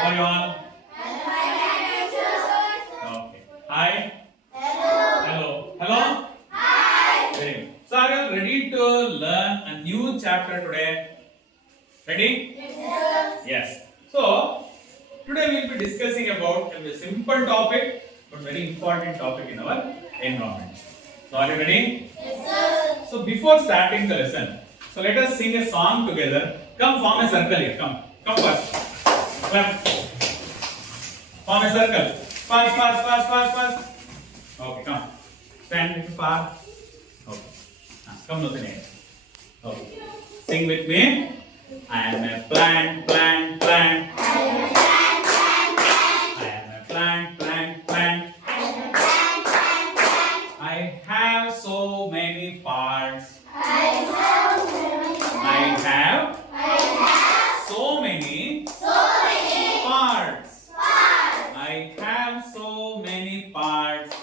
How are you all? Okay. Hi. Hello. Hello. Very good. So are you ready to learn a new chapter today? Ready? Yes. So today we will be discussing about a simple topic but very important topic in our environment. So are you ready? So before starting the lesson, so let us sing a song together. Come form a circle here. Come first. Clap. Form a circle. Fast. Okay, come. Stand little far. Okay. Come Nutine. Okay. Sing with me. I am a plant. I am a plant. I have so many parts. I have so many parts. I have so many parts.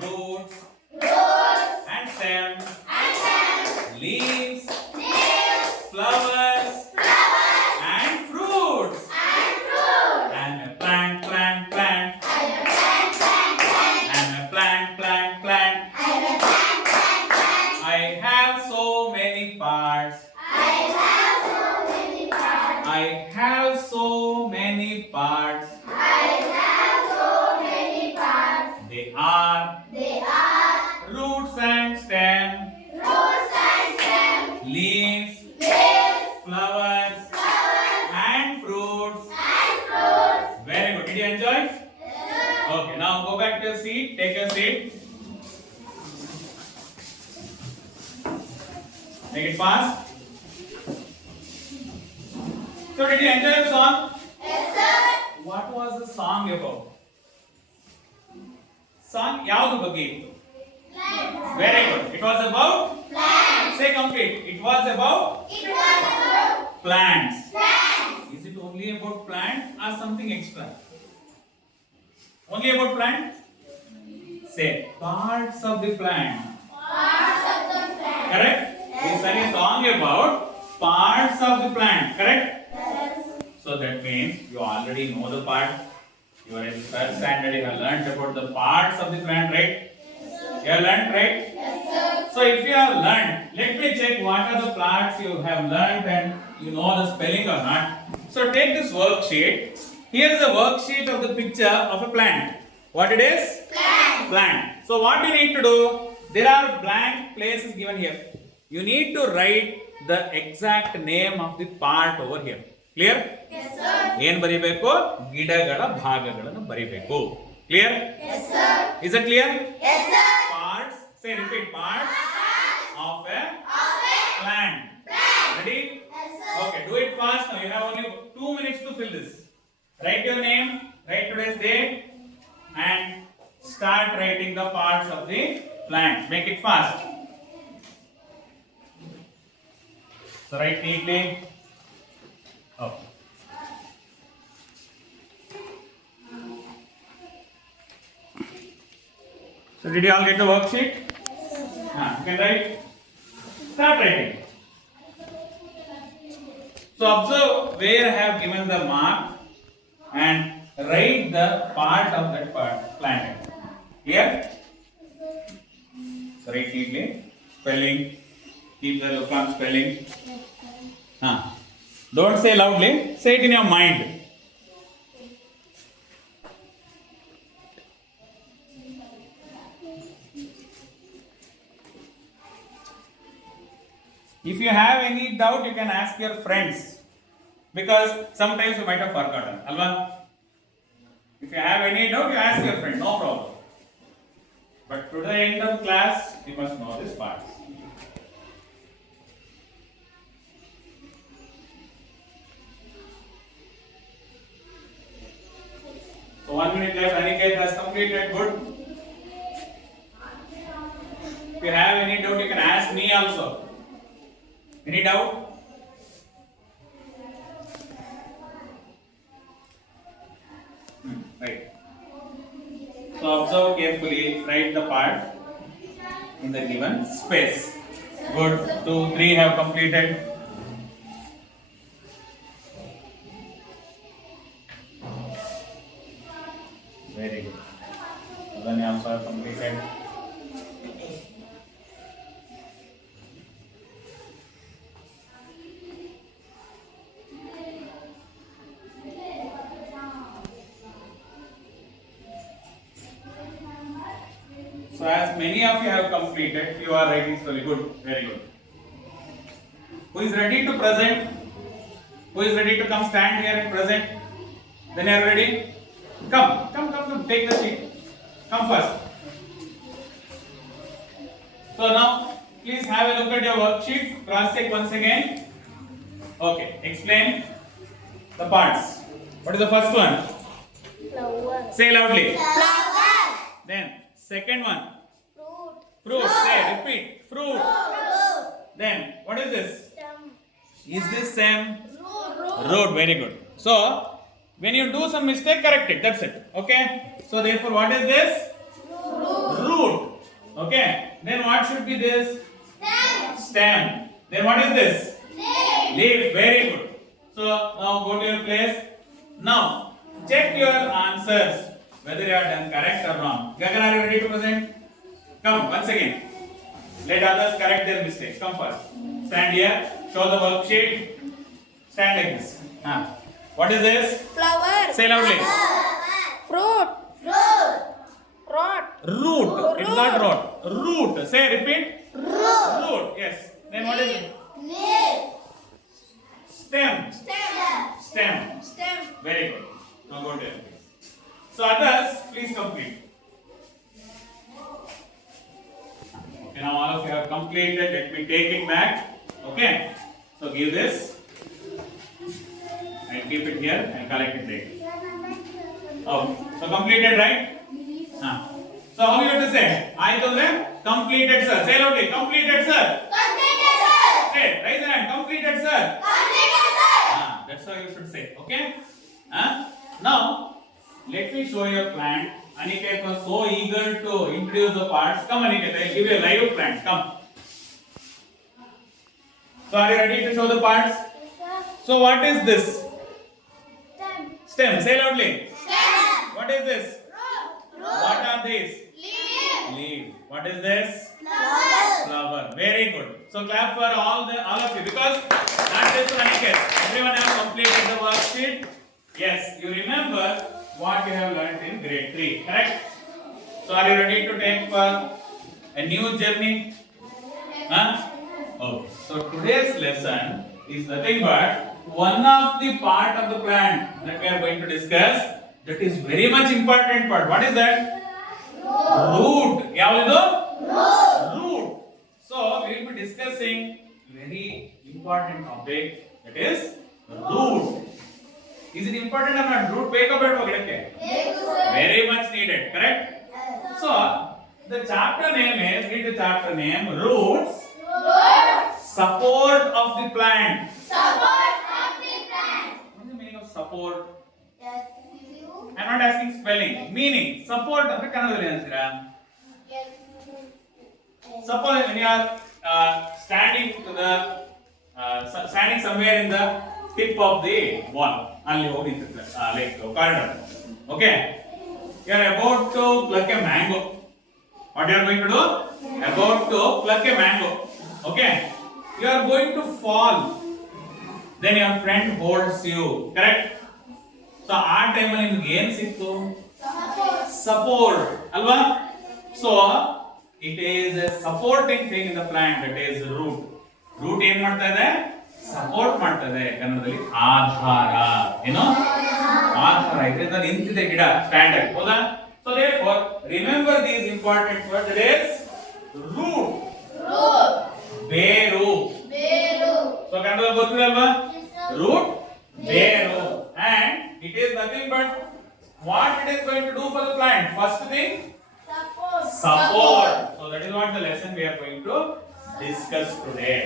Roots and stems, leaves, flowers and fruits. I'm a plant. I'm a plant. I have so many parts. I have so many parts. They are roots and stems, leaves, flowers and fruits. Very good. Did you enjoy? Okay, now go back to your seat. Take your seat. Make it fast. So did you enjoy the song? What was the song about? Song ಯಾವುದು ಬಗ್ಗೆ ಇತ್ತು? Very good. It was about? Say complete. It was about? Plants. Is it only about plants or something extra? Only about plant? Say parts of the plant. Correct? This is a song about parts of the plant. Correct? So that means you already know the part. You are in third standard. You have learned about the parts of the plant, right? You have learned, right? So if you have learned, let me check what are the plants you have learned and you know the spelling or not. So take this worksheet. Here is a worksheet of the picture of a plant. What it is? Plant. So what you need to do? There are blank places given here. You need to write the exact name of the part over here. Clear? ಏನು ಬರಿಬೇಕು? ಗಿಡಗಳ ಭಾಗಗಳನ್ನು ಬರಿಬೇಕು. Clear? Is it clear? Parts. Say repeat. Parts of a plant. Ready? Okay, do it fast. Now you have only 2 minutes to fill this. Write your name, write today's date, and start writing the parts of the plant. Make it fast. So write neatly. Okay. So did you all get the worksheet? You can write. Start writing. So observe where I have given the mark and write the part of that plant. Clear? So write neatly. Spelling. Keep the look on spelling. Don't say loudly. Say it in your mind. If you have any doubt, you can ask your friends. Because sometimes you might have forgotten. Alva? If you have any doubt, you ask your friend. No problem. But to the end of class, you must know this part. So 1 minute left. Aniket has completed. Good. If you have any doubt, you can ask me also. Any doubt? Right. So observe carefully. Write the part in the given space. Good. 2, 3 have completed. many of you have completed, you are writing slowly. Good, very good. Who is ready to present? Who is ready to come stand here and present? Then you are ready? Come. Take the seat. Come first. So now, please have a look at your worksheet. Cross check once again. Okay, explain the parts. What is the first one? Flower. Say loudly. Flower. Then, second one. Fruit. Fruit. Say, repeat. Fruit. Fruit. Then, what is this? Stem. Is this same? Root. Root. Very good. So, when you do some mistake, correct it. That's it. Okay? So, therefore, what is this? Root. Okay? Then, what should be this? Stem. Then, what is this? Leaf. Very good. So, now go to your place. Now, check your answers. Whether you are done correct or wrong. Gagan, are you ready to present? Come, once again. Let others correct their mistakes. Come first. Stand here. Show the worksheet. Stand like this. What is this? Flower. Say loudly. Fruit. Rot. Root. It's not rot. Root. Say, repeat. Root. Yes. Then what is it? Stem. Stem. Very good. Now go to your place. So others, please complete. Okay, now all of you have completed. Let me take it back. Okay. So give this. And keep it here and collect it later. Oh, so completed, right? So how you have to say? I told them completed, sir. Say loudly. Completed, sir. Say, raise your hand. Completed, sir. That's how you should say. Okay? Now, let me show you a plant. Aniket was so eager to introduce the parts. Come, Aniket. I will give you a live plant. Come. So, are you ready to show the parts? So, what is this? Stem. Say loudly. What is this? What are these? Leaf. What is this? Flower. Very good. So clap for all of you, because not just for Aniket. Everyone have completed the worksheet. Yes, you remember what you have learned in grade 3. Correct? So are you ready to take for a new journey? Okay. So today's lesson is nothing but one of the part of the plant that we are going to discuss. That is very much important part. What is that? Root. Root. So we will be discussing very important topic, that is root. Is it important or not? Root wake up very much needed. Correct? So the chapter name is, read the chapter name, Roots. Support of the plant. What is the meaning of support? I am not asking spelling. Meaning, support. Suppose when you are standing somewhere in the tip of the wall, like corridor. Okay, you are about to pluck a mango. What you are going to do? About to pluck a mango. Okay, you are going to fall. Then your friend holds you. Correct? So ಆ ಟೈಮಲ್ಲಿ ನಿಮಗೆ ಏನು ಸಿಕ್ತು? Support ಅಲ್ವಾ? So it is a supporting thing in the plant, that is root. Root ಏನು ಮಾಡ್ತಾ ಇದೆ? Support ಮಾಡ್ತಾ ಇದೆ. ಕನ್ನಡದಲ್ಲಿ ಆಧಾರ. ಏನು? ಆಧಾರ. ಇದರಿಂದ ನಿಂತಿದೆ ಗಿಡ ಸ್ಟ್ಯಾಂಡರ್ಡ್. ಹೌದಾ? So therefore remember these important words. That is root. ಬೇರು. So ಕನ್ನಡದಲ್ಲಿ ಗೊತ್ತಿದೆ ಅಲ್ವಾ? Root, ಬೇರು. And it is nothing but what it is going to do for the plant. First thing, support. So that is what the lesson we are going to discuss today.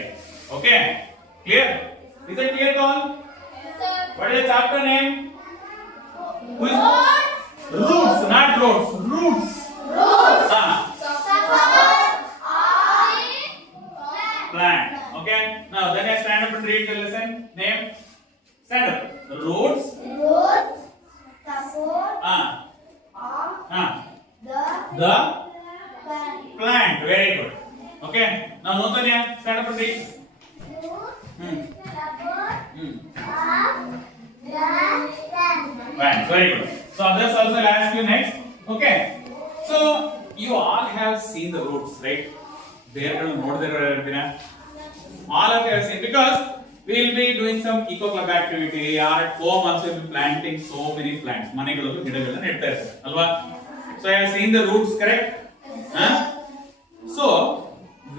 Okay, clear? Is it clear to all? What is the chapter name? Who is roots, not roads. Roots. Plant. Okay. Now then I stand up and read the lesson name. Stand up. Roots. Support. The plant. Very good. Okay. Now Nutanya, stand up and read. Right. Very good. So others also will ask you next. Okay. So you all have seen the we will be doing some eco club activity or at home also we will be planting so many plants. ಮನೆಗಳಲ್ಲೂ ಗಿಡಗಳನ್ನ ನೆಡ್ತಾ ಇರ್ತಾರೆ ಅಲ್ವಾ? So I have seen the roots, correct? Huh? So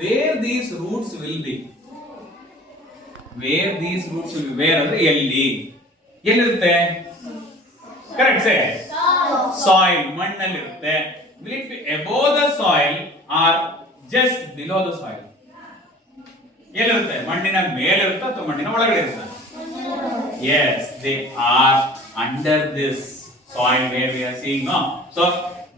where these roots will be? Where these roots will be? Where ಅಂದ್ರೆ ಎಲ್ಲಿ? ಎಲ್ಲಿರುತ್ತೆ? Correct, say. Soil, ಮಣ್ಣಲ್ಲಿರುತ್ತೆ. Will it be above the soil or just below the soil? ಎಲ್ಲಿರುತ್ತೆ? ಮಣ್ಣಿನ ಮೇಲೆ ಇರುತ್ತಾ ಅಥವಾ ಮಣ್ಣಿನ ಒಳಗಡೆ ಇರುತ್ತಾ? Yes, they are under this soil where we are seeing, no? So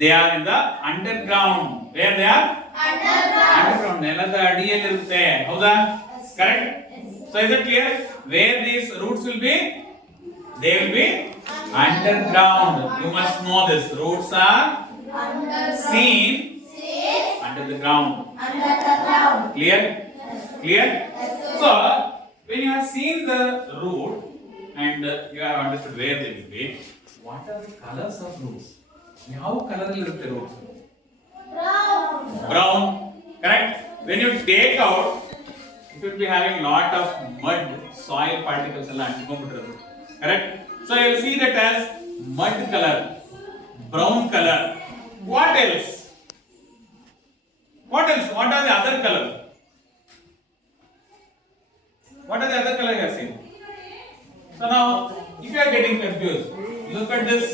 they are in the underground. Where they are? Underground. ನೆಲದ ಅಡಿಯಲ್ಲಿ ಇರುತ್ತೆ. ಹೌದಾ? Correct? So is it clear? Where these roots will be? They will be underground. You must know this. Roots are seen under the ground. Clear? Clear? So when you have seen the root and you have understood where they will be, what are the colors of roots? ಯಾವ colour ಅಲ್ಲಿ ಇರುತ್ತೆ roots? Brown. Correct? When you take out, it will be having lot of mud, soil particles ಎಲ್ಲ ಅಂಟಿಕೊಂಡ್ಬಿಟ್ಟಿರುತ್ತೆ. Correct? So you will see that as mud color, brown color. What else? What else? What are the other color? What are the other color you have seen? So now, if you are getting confused, look at this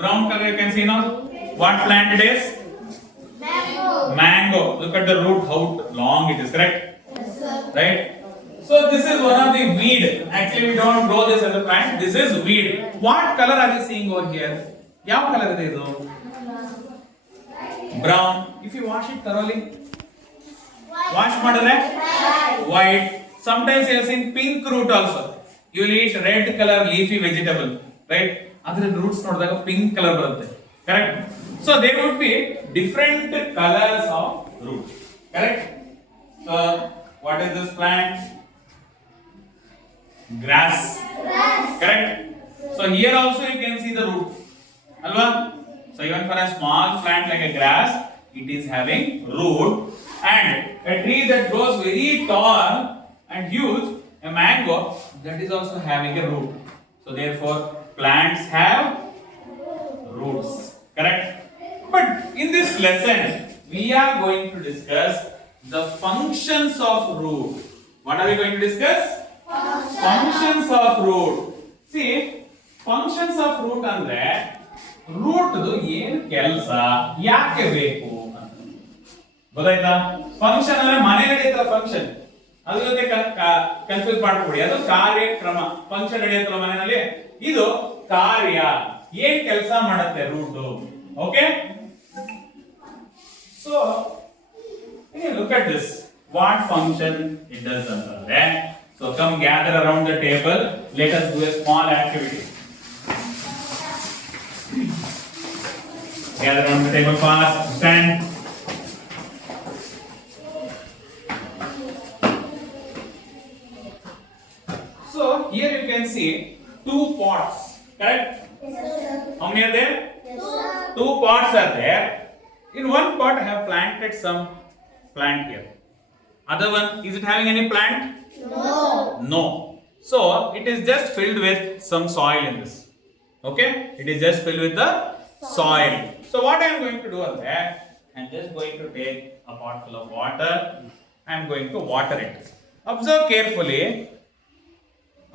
brown color you can see now. What plant it is? Mango. Look at the root, how long it is, correct? Right? So this is one of the weed. Actually we don't grow this as a plant. This is weed. What color are you seeing over here? ಯಾವ color ಇದೆ ಇದು? Brown. If you wash it thoroughly, wash ಮಾಡಿದ್ರೆ white. Sometimes you have seen pink root also. You will eat red color leafy vegetable, right? ಅದರ roots ನೋಡಿದಾಗ pink color ಬರುತ್ತೆ. Correct? So there would be different colors of root. Correct? So what is this plant? Grass. Correct? So here also you can see the root. Alva? So even for a small plant like a grass, it is having root, and a tree that grows very tall and huge, a mango, that is also having a root. So therefore plants have roots. Correct? But in this lesson we are going to discuss the functions of root. What are we going to discuss? Functions of root. See, functions of root ಅಂದ್ರೆ root ಏನು ಕೆಲಸ, ಯಾಕೆ ಬೇಕು ಅಂತ ಗೊತ್ತಾಯ್ತಾ? Function ಅಂದ್ರೆ ಮನೆ ನಡೆಯುತ್ತಲ್ಲ function, ಅದ್ರ ಜೊತೆ ಕನ್ಫ್ಯೂಸ್ ಮಾಡ್ಕೊಡಿ. ಅದು ಕಾರ್ಯಕ್ರಮ. ಫಂಕ್ಷನ್ ನಡೆಯುತ್ತಲ್ಲ ಮನೆಯಲ್ಲಿ, ಇದು ಕಾರ್ಯ. ಏನ್ ಕೆಲಸ ಮಾಡುತ್ತೆ root? Okay, so look at this. What function it does ಅಂತಂದ್ರೆ, so come gather around the table, let us do a small activity. Gather around the table fast, stand. So here you can see two pots, correct? How many are there? Two pots are there. In one pot I have planted some plant here. Other one, is it having any plant? No. So it is just filled with some soil in this. Okay? It is just filled with the soil. So what I am going to do is that I am just going to take a pot full of water. I am going to water it. Observe carefully.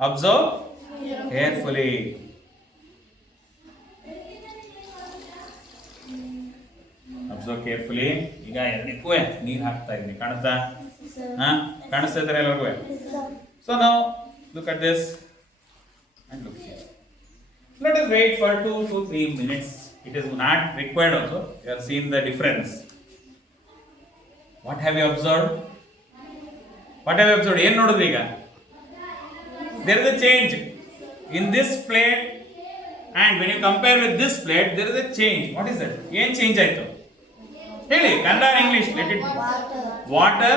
Observe carefully. Observe carefully. ಈಗ ಎರಡಕ್ಕೂ ನೀರು ಹಾಕ್ತಾ ಇದ್ದೀನಿ. ಕಾಣಿಸ್ತಾ? ಕಾಣಿಸ್ತಾ ಇದ್ದಾರೆ ಎಲ್ಲರಿಗೂ? So now look at this and look here. Let us wait for 2 to 3 minutes. It is not required also. You have seen the difference. What have you observed? What have you observed? ಏನು ನೋಡಿದ್ರಿ ಈಗ? There is a change in this plate, and when you compare with this plate, there is a change. What is that? ಏನು change ಆಯ್ತು? ಹೇಳಿ, Kannada English. Let it. Water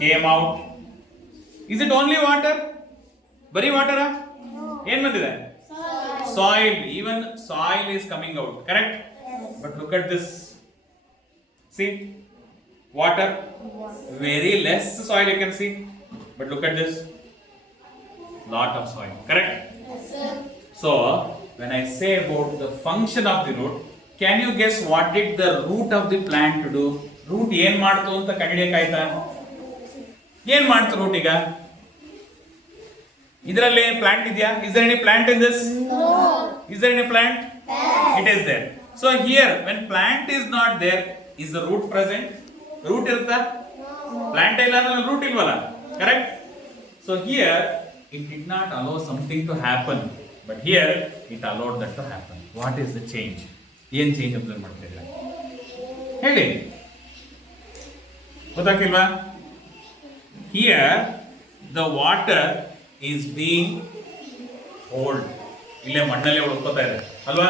came out. Is it only water? ಬರೀ water? ಏನು ಬಂದಿದೆ? Soil. Even soil is coming out. Correct? But look at this. See, water. Very less soil you can see. but look at this, lot of soil, correct? Yes, sir. So when I say about the function of the root, can you guess what did the root of the plant to do? Root ಏನ್ ಮಾಡ್ತು ಅಂತ ಕಂಡಿಡಿಯಕ್ಕಾಯ್ತಾ? ಏನ್ ಮಾಡ್ತು root ಈಗ? ಇದರಲ್ಲಿ plant ಇದೆಯಾ? Is there any plant in this? No. Is there any plant? Yes. It is there. So here when plant is not there, is the root present? Root ಇರುತ್ತಾ? Plant ಇಲ್ಲ ಅಂದ್ರೆ root ಇಲ್ವಲ್ಲ? Correct? So here it did not allow something to happen, but here it allowed that to happen. What is the change? ಏನ್ change observe ಮಾಡ್ತಿದ್ದೀರಾ? ಹೇಳಿ. ಗೊತ್ತಾಗಿಲ್ವಾ? Here the water is being hold. ಇಲ್ಲೇ ಮಣ್ಣಲ್ಲೇ ಉಳ್ಕೋತಾ ಇದೆ ಅಲ್ವಾ?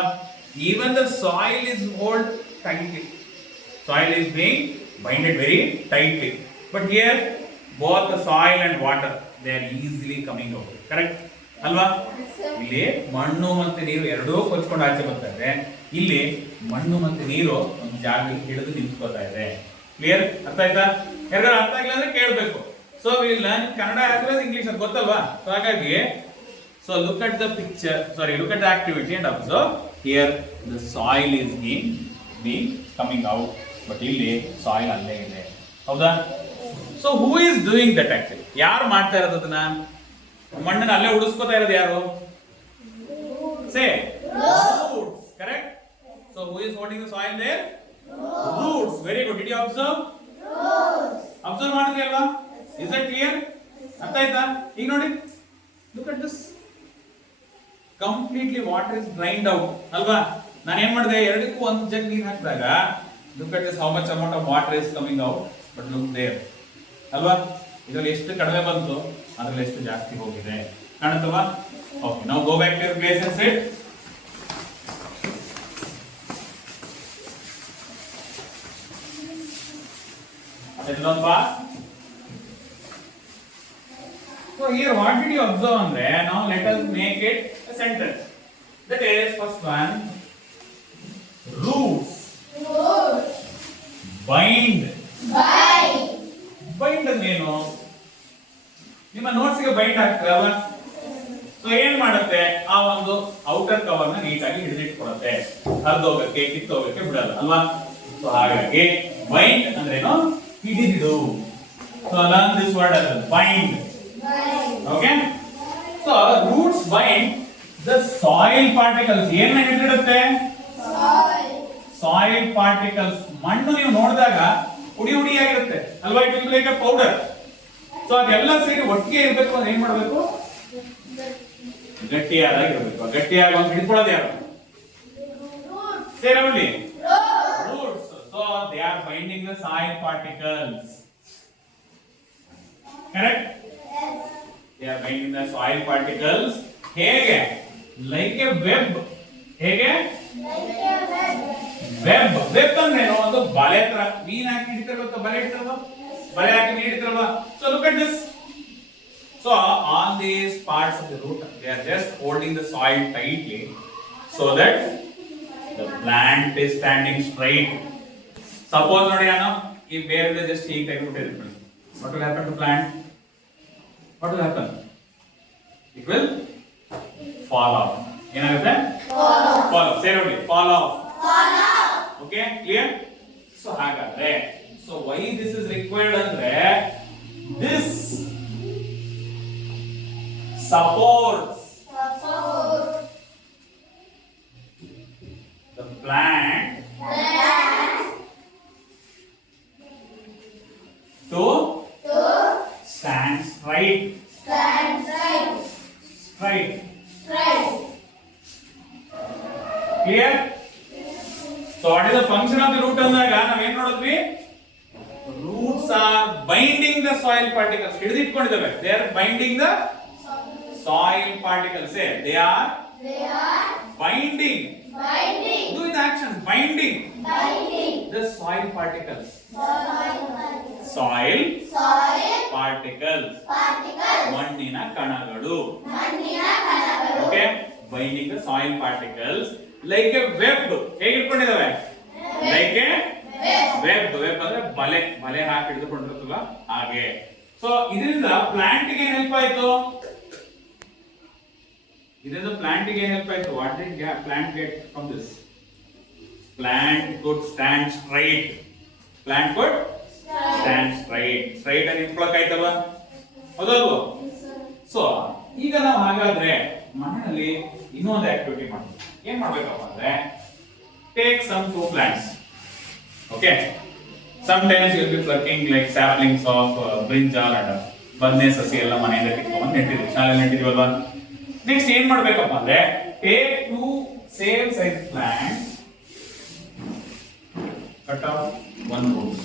Even the soil is hold tightly. Soil is being binded very tightly. But here both the soil and water they are easily coming out. Correct? ಅಲ್ವಾ? ಇಲ್ಲಿ ಮಣ್ಣು ಮತ್ತು ನೀರು ಎರಡೂ ಕೊಚ್ಕೊಂಡು ಆಚೆ ಬರ್ತಾ ಇದೆ. ಇಲ್ಲಿ ಮಣ್ಣು ಮತ್ತು ನೀರು ಒಂದು ಜಾಗದಲ್ಲಿ ಹಿಡಿದು ನಿಂತ್ಕೋತಾ ಇದೆ. ಕ್ಲಿಯರ್? ಅರ್ಥ ಆಯ್ತಾ? ಯಾರಿಗಾರು ಅರ್ಥ ಆಗಿಲ್ಲ ಅಂದ್ರೆ ಕೇಳಬೇಕು. So will learn Kannada as well as English ಅಂತ ಗೊತ್ತಲ್ವಾ? ಸೊ ಹಾಗಾಗಿ so look at the picture, look at the activity and observe. Here the soil is being coming out, but ಇಲ್ಲಿ soil ಅಲ್ಲೇ ಇದೆ. ಹೌದಾ? So who is doing that actually? ಯಾರು ಮಾಡ್ತಾ ಇರೋದು ಅದನ್ನ? ಮಣ್ಣನ್ನ ಅಲ್ಲೇ ಉಳಿಸ್ಕೋತಾ ಇರೋದು ಯಾರು? Say roots. Correct? So who is holding the soil there? Roots. Very good. Did you observe? Observe ಮಾಡಿದ್ರಿ ಅಲ್ವಾ? Is that clear? ಅರ್ಥ ಆಯ್ತಾ? ಈಗ ನೋಡಿ, look at this. Completely water is drained out. ಅಲ್ವಾ? ನಾನು ಏನ್ ಮಾಡಿದೆ, ಎರಡಕ್ಕೂ ಒಂದು ಜಗ್ ನೀರು ಹಾಕಿದಾಗ look at this, how much amount of water is coming out, but look there. ಅಲ್ವಾ? ಇದರಲ್ಲಿ ಎಷ್ಟು ಕಡಿಮೆ ಬಂತು, ಅದರಲ್ಲಿ ಎಷ್ಟು ಜಾಸ್ತಿ ಹೋಗಿದೆ. ಕಾಣುತ್ತಲ್ವಾ? Okay, now go back to your place and sit. Settle down fast. So here what did you observe andre? Now let us make it a sentence. That is first one, roots bind. Bind ಅಂದ್ರೇನು? ನಿಮ್ಮ ನೋಟ್ಸ್ಗೆ bind ಆಗ್ತದಲ್ವಾ? So ಏನ್ ಮಾಡುತ್ತೆ, ಆ ಒಂದು outer cover ನ ನೀಟಾಗಿ ಹಿಡಿದಿಟ್ಕೊಡುತ್ತೆ, ಹರಿದೋಗಕ್ಕೆ ಕಿತ್ತೋಗಕ್ಕೆ ಬಿಡಲ್ಲ ಅಲ್ವಾ? ಸೊ ಹಾಗಾಗಿ ಬೈಂಡ್ ಅಂದ್ರೇನು? ಹಿಡಿದಿಡು. So learn this word as bind. Okay? So roots bind the soil particles. ಏನ್ ಹಿಡಿದಿಡುತ್ತೆ? Soil particles. ಮಣ್ಣು ನೀವು ನೋಡಿದಾಗ ಹುಡಿ ಹುಡಿಯಾಗಿರುತ್ತೆ ಅಲ್ವಾ? It will like A powder. So ಅದೆಲ್ಲ ಸೇರಿ ಒಟ್ಟಿಗೆ ಇರಬೇಕು ಅಂದ್ರೆ ಏನ್ ಮಾಡಬೇಕು? ಗಟ್ಟಿಯಾಗಿರ್ಬೇಕು. ಗಟ್ಟಿಯಾಗಿ ಒಂದು ಹಿಡ್ಕೊಳ್ಳೋದು ಯಾರು? ಸೇರವಲ್ಲಿ roots. So they are binding the soil particles. Correct? They are binding the soil particles. ಹೇಗೆ? Like a web. ಹೇಗೆ? ವೆಬ್. ವೆಬ್ ಅಂದ್ರೆ ಒಂದು ಬಲೆ ತರ. ಮೀನ್ ಹಾಕಿ ಹಿಡಿತಾರೆ ಗೊತ್ತಾ? ಬಲೆ ಹಿಡಿತಾರಲ್ವಾ? ಬಲೆ ಹಾಕಿ ಹಿಡಿತಾರಲ್ವಾ? So look at this. So on these parts of the root, they are just holding the soil tightly so that the plant is standing straight. Suppose ನೋಡಿ ನಾನು ಈ ಬೇರೆ just ಹೀಗೆ ತೆಗೆದುಬಿಟ್ಟಿರ್ತೀನಿ. What will happen to plant? What will happen? It will fall off. ಏನಾಗುತ್ತೆ? Fall off. Say ನೋಡಿ, fall off. Okay, clear? So ಹಾಗಾದ್ರೆ, so why this is required ಅಂದ್ರೆ this supports the plant to stand straight. Clear? So what is the function of the root ಅಂದಾಗ ನಾವು ಏನು ನೋಡಿದ್ವಿ? Roots are binding the soil particles. ಹಿಡಿದಿಟ್ಕೊಂಡಿದ್ದಾವೆ. They are binding the soil particles. Say they are binding. Do with action. Binding the soil particles. Soil particles. ಮಣ್ಣಿನ ಕಣಗಳು. Okay, binding the soil particles like a web. ಹೇಗೆ ಇಟ್ಕೊಂಡಿದ್ದಾವೆ? Like a web. Web ಅಂದ್ರೆ ಬಲೆ. ಬಲೆ ಹಾಕಿ ಹಿಡಿದುಕೊಂಡಿರುತ್ತಲ್ಲ ಹಾಗೆ. So ಇದರಿಂದ plant ಗೆ ಏನ್ ಹೆಲ್ಪ್ ಆಯ್ತು? ಇದರಿಂದ ಪ್ಲಾಂಟ್ ಗೆ ಏನ್ ಹೆಲ್ಪ್ ಆಯ್ತು? What did plant get from this? Plant could stand straight. Plant could stand straight. Straight ಅಂತ ಇಟ್ಕೊಳಕ್ ಆಯ್ತಲ್ವಾ? ಹೌದಲ್ವಾ? ಸೊ ಈಗ ನಾವು ಹಾಗಾದ್ರೆ ಮನೆಯಲ್ಲಿ ಇನ್ನೊಂದು ಆಕ್ಟಿವಿಟಿ ಮಾಡ್ತೀವಿ. ಏನ್ ಮಾಡ್ಬೇಕಪ್ಪ ಅಂದ್ರೆ take some two plants. Okay. Sometimes you'll be plucking like saplings of brinjal and ಬದನೆ ಸಸಿ ಎಲ್ಲ ಮನೆಯಿಂದ ಕಿತ್ಕೊಂಡು ನೆಟ್ಟಿದ್ದೀವಿ, ಶಾಲೆ ನೆಟ್ಟಿದೀವಲ್ವಾ? ನೆಕ್ಸ್ಟ್ ಏನ್ ಮಾಡ್ಬೇಕಪ್ಪ ಅಂದ್ರೆ take two same size plants, cut off one root.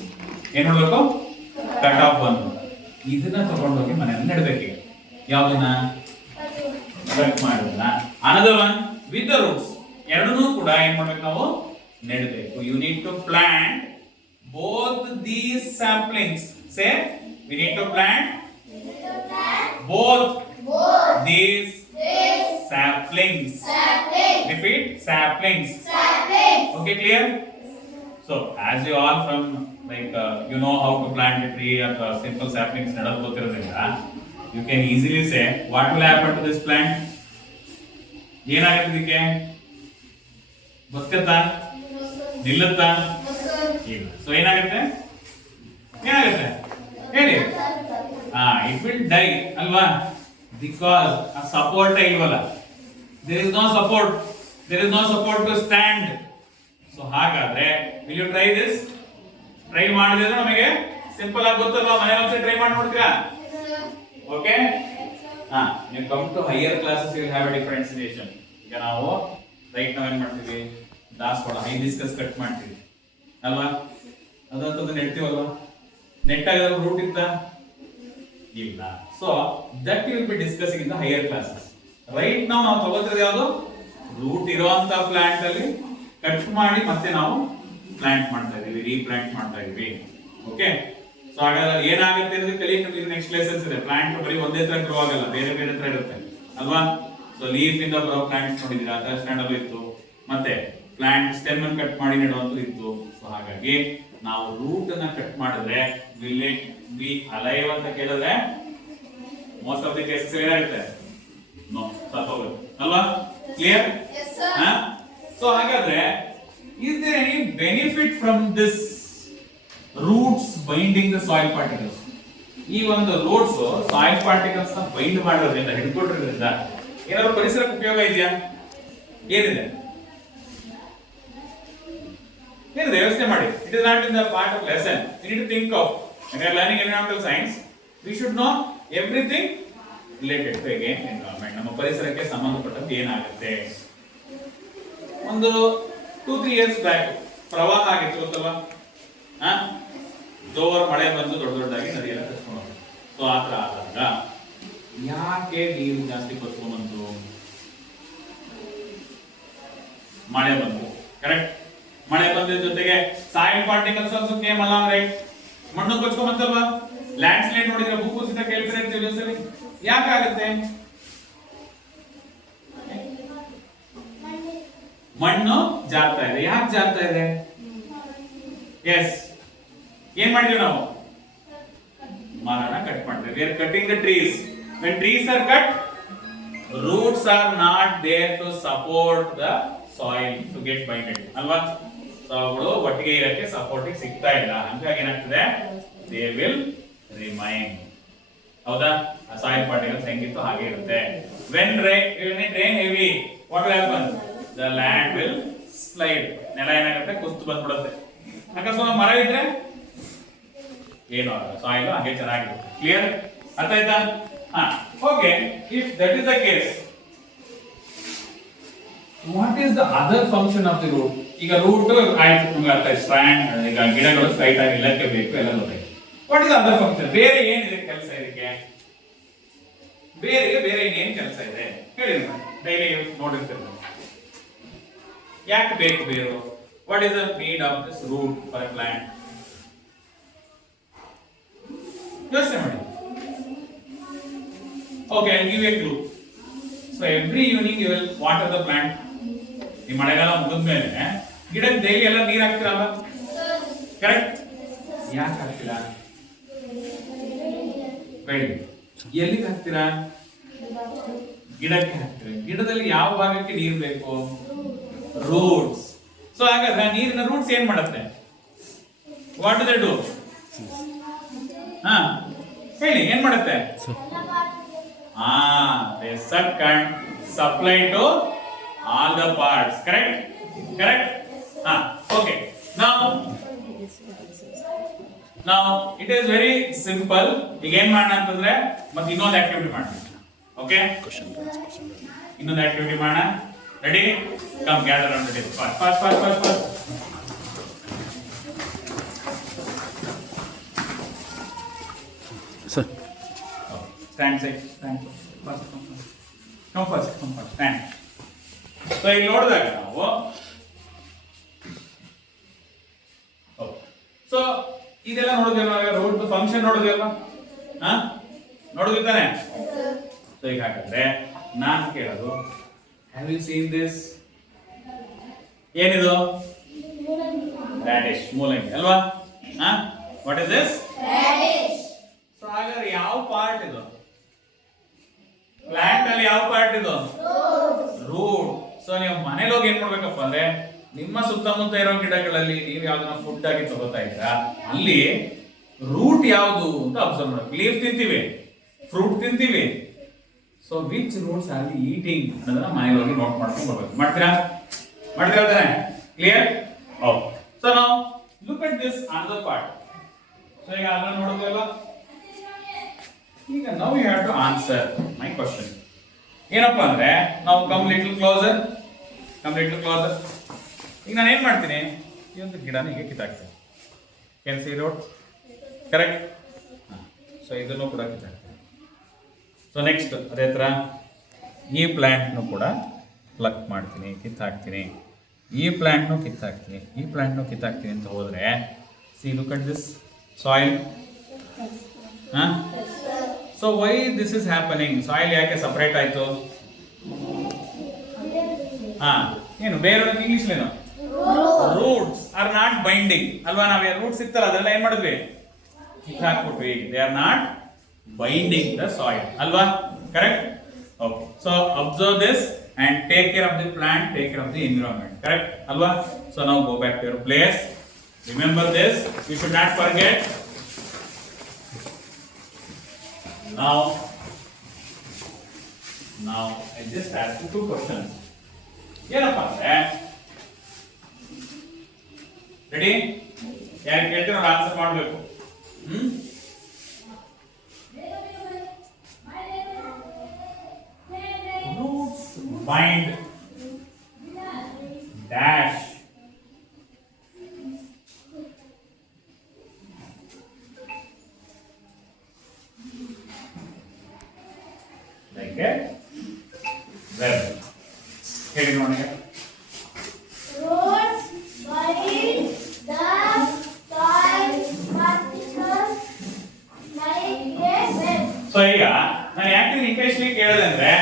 ಏನ್ ಮಾಡ್ಬೇಕು? cut off one root. ಇದನ್ನ ತಗೊಂಡೋಗಿ ಮನೆಯಲ್ಲಿ ನೆಡಬೇಕು. ಯಾವ್ದನ್ನ? ಕಟ್ ಮಾಡೋದನ್ನ. another one with the roots. ಎರಡನ್ನೂ ಕೂಡ ಏನ್ ಮಾಡ್ಬೇಕು ನಾವು? ನೆಡಬೇಕು. You need to plant both these saplings. Say we need to plant both these saplings. Repeat, saplings. Okay, clear? So as you all from like you know how to plant a tree or simple saplings nedadu gotirodrinda, you can easily say what will happen to this plant? ಏನಾಗುತ್ತೆ ಇದಕ್ಕೆ? ಬದುಕುತ್ತಾ? ನಿಲ್ಲುತ್ತಾ? ಇಲ್ಲ. So ಏನಾಗುತ್ತೆ? ಹೇಳಿ. It will die ಅಲ್ವಾ? Because ಆ support ಇಲ್ವಲ್ಲ. There is no support to stand. So ಹಾಗಾದ್ರೆ will you try this? Try ಮಾಡಿದ್ರೆ ನಮಗೆ ಸಿಂಪಲ್ ಆಗಿ ಗೊತ್ತಲ್ವಾ? ಮನೆಯಲ್ಲಿ ಒಂದ್ಸರಿ ಟ್ರೈ ಮಾಡಿ ನೋಡ್ತೀರಾ? ಓಕೆ. ನೀವು come to higher classes you will have a different situation. ಈಗ ನಾವು ರೈಟ್ ನಾವು ಏನ್ ಮಾಡ್ತೀವಿ? ದಾಸವಾಳ ಹೈಬಿಸ್ಕಸ್ ಕಟ್ ಮಾಡ್ತೀವಿ ಅಲ್ವಾ? ಅದಂತದ್ದು ನೆಡ್ತೀವಲ್ವಾ? ನೆಟ್ಟಾಗ ರೂಟ್ ಇತ್ತ? ಇಲ್ಲ. So that will be discussing in the higher classes. Right ನಾವು ತಗೋತಿರೋದು ಯಾವುದು? ರೂಟ್ ಇರುವಂತ ಪ್ಲಾಂಟ್ ಅಲ್ಲಿ ಕಟ್ ಮಾಡಿ ಮತ್ತೆ ನಾವು ಪ್ಲಾಂಟ್ ಮಾಡ್ತಾ ಇದೀವಿ, ರೀಪ್ಲಾಂಟ್ ಮಾಡ್ತಾ ಇದೀವಿ. ಓಕೆ. ಸೊ ಹಾಗಾದ್ರೆ ಏನಾಗುತ್ತೆ ಅಂದ್ರೆ ಕಲಿಯಕ್ಕೆ ನೆಕ್ಸ್ಟ್ ಲೆಸನ್ಸ್ ಇದೆ. ಪ್ಲಾಂಟ್ ಬರೀ ಒಂದೇ ತರ ಗ್ರೋ ಆಗಲ್ಲ, ಬೇರೆ ಬೇರೆ ತರ ಇರುತ್ತೆ ಅಲ್ವಾ? ಸೊ ಲೀಫ್ ಇಂದ ಬರೋ ಪ್ಲಾಂಟ್ಸ್ ನೋಡಿದೀರಾ, ಅದರ್ ಸ್ಟ್ಯಾಂಡ್ ಇತ್ತು. ಮತ್ತೆ ಪ್ಲಾಂಟ್ ಸ್ಟೆಮ್ ಅನ್ನು ಕಟ್ ಮಾಡಿ ನೆಡುವಂತೂ ಇತ್ತು. ಸೊ ಹಾಗಾಗಿ ನಾವು ರೂಟ್ ಅನ್ನ ಕಟ್ ಮಾಡಿದ್ರೆ ವಿಲ್ ಇಟ್ ಬಿ ಅಲೈವ್ ಅಂತ ಕೇಳಿದ್ರೆ ಮೋಸ್ಟ್ ಆಫ್ ದಿ ಕೇಸಸ್ ಏನಾಗುತ್ತೆ? ನೋ, ಸತ್ತೋಗುತ್ತೆ ಅಲ್ವಾ? ಕ್ಲಿಯರ್? ಸೊ ಹಾಗಾದ್ರೆ is there any benefit from this roots binding the soil particles? ಈ ಒಂದು ರೂಟ್ಸ್ ಸಾಯಿಲ್ ಪಾರ್ಟಿಕಲ್ಸ್ ನ ಬೈಂಡ್ ಮಾಡೋದ್ರಿಂದ, ಹಿಡ್ಕೊಟ್ಟಿರೋದ್ರಿಂದ ಏನಾದ್ರು ಪರಿಸರಕ್ಕೆ ಉಪಯೋಗ ಇದೆಯಾ? ಏನಿದೆ? ಯೋಚನೆ ಮಾಡಿ. It is not in the part of lesson. You need to think of when you are learning environmental science, we should know everything related to again environment. ನಮ್ಮ ಪರಿಸರಕ್ಕೆ ಸಂಬಂಧಪಟ್ಟಂತೆ ಏನಾಗುತ್ತೆ? ಒಂದು 2-3 years ಬ್ಯಾಕ್ ಪ್ರವಾಹ ಆಗಿತ್ತು ಗೊತ್ತಲ್ವಾ? ಜೋರ್ ಮಳೆ ಬಂದು ದೊಡ್ಡದಾಗಿ ನದಿಯೆಲ್ಲ ಕಟ್ಕೊಂಡು ಹೋಗುತ್ತೆ. ಸೊ ಆ ಥರ ಆದಾಗ ಯಾಕೆ ನೀರು ಜಾಸ್ತಿ ಕೊಚ್ಕೊಂಡ್ಬಂತು? ಮಳೆ ಬಂತು. ಕರೆಕ್ಟ್. ಮಳೆ ಬಂದ ಜೊತೆಗೆ soil particles also came along, right? ಮಣ್ಣು ಕೊಚ್ಕೊಂಡ್ಬಂತಲ್ವಾ? ಲ್ಯಾಂಡ್ ಸ್ಲೈಡ್ ನೋಡಿದ್ರೆ ಭೂಕುಸಿತ ಕೇಳ್ತಾರೆ ಅಂತೀವಿ. ಯಾಕಾಗುತ್ತೆ? ಮಣ್ಣು ಜಾರ್ತಾ ಇದೆ. ಯಾಕೆ ಜಾರ್ತಾ ಇದೆ? ಎಸ್, ಏನ್ ಮಾಡಿದ್ವಿ ನಾವು? ಮರನ ಕಟ್ ಮಾಡ್ತೀವಿ. We are cutting the trees. when trees are cut, roots are not there to support the soil to get binded ಅಲ್ವಾ? ಸೊ ಅವುಗಳು ಒಟ್ಟಿಗೆ ಇರಕ್ಕೆ ಸಪೋರ್ಟ್ ಸಿಗ್ತಾ ಇಲ್ಲ. ಹಂಗಾಗಿ ಏನಾಗ್ತದೆ? They will remain. ಹೌದಾ? ಆ ಸಾಯಿಲ್ ಪಾರ್ಟಿಕಲ್ಸ್ ಹೆಂಗಿತ್ತು ಹಾಗೆ ಇರುತ್ತೆ. when it rain heavy, what will happen? The land will slide. ನೆಲ ಏನಾಗುತ್ತೆ? ಕುಸ್ತು ಬಂದ್ಬಿಡುತ್ತೆ. ಅಕಸ್ಮಾತ್ ಮರ ಇದ್ರೆ ಏನು ಆಗಲ್ಲ, ಸಾಯಿಲ್ ಹಾಗೆ ಚೆನ್ನಾಗಿರುತ್ತೆ. ಕ್ಲಿಯರ್? ಅರ್ಥ ಆಯ್ತಾ? Okay. If that is the case, what is the other function of the root? ಈಗ ರೂಟ್ ಆಯ್ತು, ನಿಮ್ಗೆ ಅರ್ಥ ಆಯ್ತು. ಸ್ಟ್ರಾಂಡ್, ಈಗ ಗಿಡಗಳು ಸ್ಟ್ರೈಟ್ ಆಗಿ ಇಲ್ಲಕ್ಕೆ ಬೇಕು, ಎಲ್ಲ ಗೊತ್ತಾಯ್ತು. What is other function? ಬೇರೆ ಏನಿದೆ ಕೆಲಸ ಇದಕ್ಕೆ? ಬೇರೆ ಏನ್ ಕೆಲಸ ಇದೆ ಹೇಳಿ. ಡೈಲಿ ನೋಡಿರ್ತೀರ. ಯಾಕೆ ಬೇಕು ಬೇರು? What is the need of this root for a plant? ಯೋಚನೆ ಮಾಡಿ. Okay, I'll give you a clue. So every evening you will water the plant. ಈ ಮಳೆಗಾಲ ಮುಗಿದ್ಮೇಲೆ ಗಿಡಕ್ಕೆ ಡೈಲಿ ಎಲ್ಲ ನೀರು ಹಾಕ್ತಿರಲ್ಲ? ಕರೆಕ್ಟ್? ಯಾಕೆ ಹಾಕ್ತಿಲ್ಲ? Very good. ಎಲ್ಲಿಗೆ ಹಾಕ್ತೀರಾ? ಗಿಡಕ್ಕೆ ಹಾಕ್ತೀರಾ. ಗಿಡದಲ್ಲಿ ಯಾವ ಭಾಗಕ್ಕೆ ನೀರು ಬೇಕು? ರೂಟ್ಸ್. ಸೊ ಹಾಗಾದ್ರೆ ನೀರಿನ ರೂಟ್ಸ್ ಏನ್ ಮಾಡುತ್ತೆ? What do they do? ಹಾ ಹೇಳಿ, ಏನ್ ಮಾಡುತ್ತೆ? They suck and supply to all the parts. Correct? Correct? Okay. Now it is very simple. ಈಗ ಏನ್ ಮಾಡೋಣ ಅಂತಂದ್ರೆ ಮತ್ತೆ ಇನ್ನೊಂದು ಆಕ್ಟಿವಿಟಿ ಮಾಡೋಣ. ಓಕೆ, ಇನ್ನೊಂದು ಆಕ್ಟಿವಿಟಿ ಮಾಡೋಣ. Ready? Come gather around the table. Fast. Sir, Stand. First. Come first. Stand. So ಇಲ್ಲಿ ನೋಡಿದಾಗ ನಾವು ಸೊ ಇದೆಲ್ಲ ನೋಡಿದ್ವಲ್ಲ, ರೂಟ್ ಫಂಕ್ಷನ್ ನೋಡಿದ್ವಲ್ಲ, ನೋಡಿದ್ವಿ ತಾನೆ? ಸೊ ಈಗ ಹಾಗಾದ್ರೆ ನಾನು ಕೇಳೋದು, ಹ್ಯಾವ್ ಯು ಸೀನ್ ದಿಸ್? ಏನಿದು? ರ್ಯಾಡಿಶ್, ಮೂಲಂಗಿ ಅಲ್ವಾ? What is this? Radish. So ಹಾಗಾದ್ರೆ ಯಾವ ಪಾರ್ಟ್ ಇದು? ಪ್ಲಾಂಟ್ ಅಲ್ಲಿ ಯಾವ ಪಾರ್ಟ್ ಇದು? ರೂಟ್. ಸೊ ನೀವು ಮನೇಲಿ ಹೋಗಿ ಏನ್ ಮಾಡ್ಬೇಕಪ್ಪ ಅಂದ್ರೆ, ನಿಮ್ಮ ಸುತ್ತಮುತ್ತ ಇರೋ ಗಿಡಗಳಲ್ಲಿ ನೀವು ಯಾವ್ದನ್ನ ಫುಡ್ ಆಗಿ ತಗೋತಾ ಇದ್ದೀರಾ, ಅಲ್ಲಿ ರೂಟ್ ಯಾವುದು ಅಂತ ಅಬ್ಸರ್ವ್ ಮಾಡ್ಬೇಕು. ಲೀಫ್ ತಿಂತೀವಿ, ಫ್ರೂಟ್ ತಿಂತೀವಿ. So which roots are we eating ಅನ್ನೋದನ್ನ ಮನೇಲಿ ಹೋಗಿ ನೋಟ್ ಮಾಡ್ಕೊಂಡು ಬರ್ಬೇಕು. ಮಾಡ್ತೀರಾ ತಾನೆ? ಕ್ಲಿಯರ್? ಓಕೆ. ಸೊ ನಾವು look at this another part. So ಈಗ ಅದನ್ನ ನೋಡಿದ್ವಲ್ಲ, ಈಗ ನಾವು you have to answer my question. ಏನಪ್ಪಾ ಅಂದ್ರೆ, ನಾವು ಕಮ್ ಲಿಟಲ್ ಕ್ಲೋಸರ್. ಈಗ ನಾನು ಏನ್ ಮಾಡ್ತೀನಿ, ಈ ಒಂದು ಗಿಡನ ಹೀಗೆ ಕಿತ್ತಾಕ್ತೀನಿ. Can see road? Correct? So ಇದನ್ನು ಕೂಡ ಕಿತ್ತಾಕ್ತೀನಿ. ಸೊ ನೆಕ್ಸ್ಟ್ ಅದೇ ಥರ ಈ ಪ್ಲ್ಯಾಂಟ್ನು ಕೂಡ ಪ್ಲಕ್ ಮಾಡ್ತೀನಿ, ಕಿತ್ತಾಕ್ತೀನಿ. ಈ ಪ್ಲ್ಯಾಂಟ್ನು ಕಿತ್ತಾಕ್ತೀನಿ ಅಂತ ಹೋದರೆ, C look at this soil. So why this is happening? Soil ಯಾಕೆ ಸಪರೇಟ್ ಆಯ್ತು? ಏನು ಬೇರೆ ಇಂಗ್ಲಿಷ್ ಏನು? ರೂಟ್ಸ್ ಆರ್ ನಾಟ್ ಬೈಂಡಿಂಗ್ ಅಲ್ವಾ? ನಾವೇ ರೂಟ್ಸ್ ಇತ್ತಲ್ಲ, ಅದೆಲ್ಲ ಏನ್ ಮಾಡಿದ್ವಿ? ಹಾಕ್ಬಿಟ್ವಿ. They are not binding the soil ಅಲ್ವಾ? Correct? Okay. So observe this and take care of the plant, take care of the environment. Correct ಅಲ್ವಾ? ಸೊ ನಾವು go back to your place. Remember this, you should not forget. Now I just ask you two questions. ಏನಪ್ಪ ಅಂದ್ರೆ, ready? ಯಾರು ಕೇಳ್ತೀರ ಅವ್ರು answer ಮಾಡಬೇಕು. Roots bind dash like a verb. ಹೇಳಿ ನೋಡಿ. Roots bind the soil particles like a web. So ಈಗ ನಾನು ಯಾಕೆ ಇಂಗ್ಲಿಷ್ಲಿ ಕೇಳಿದೆ ಅಂದ್ರೆ,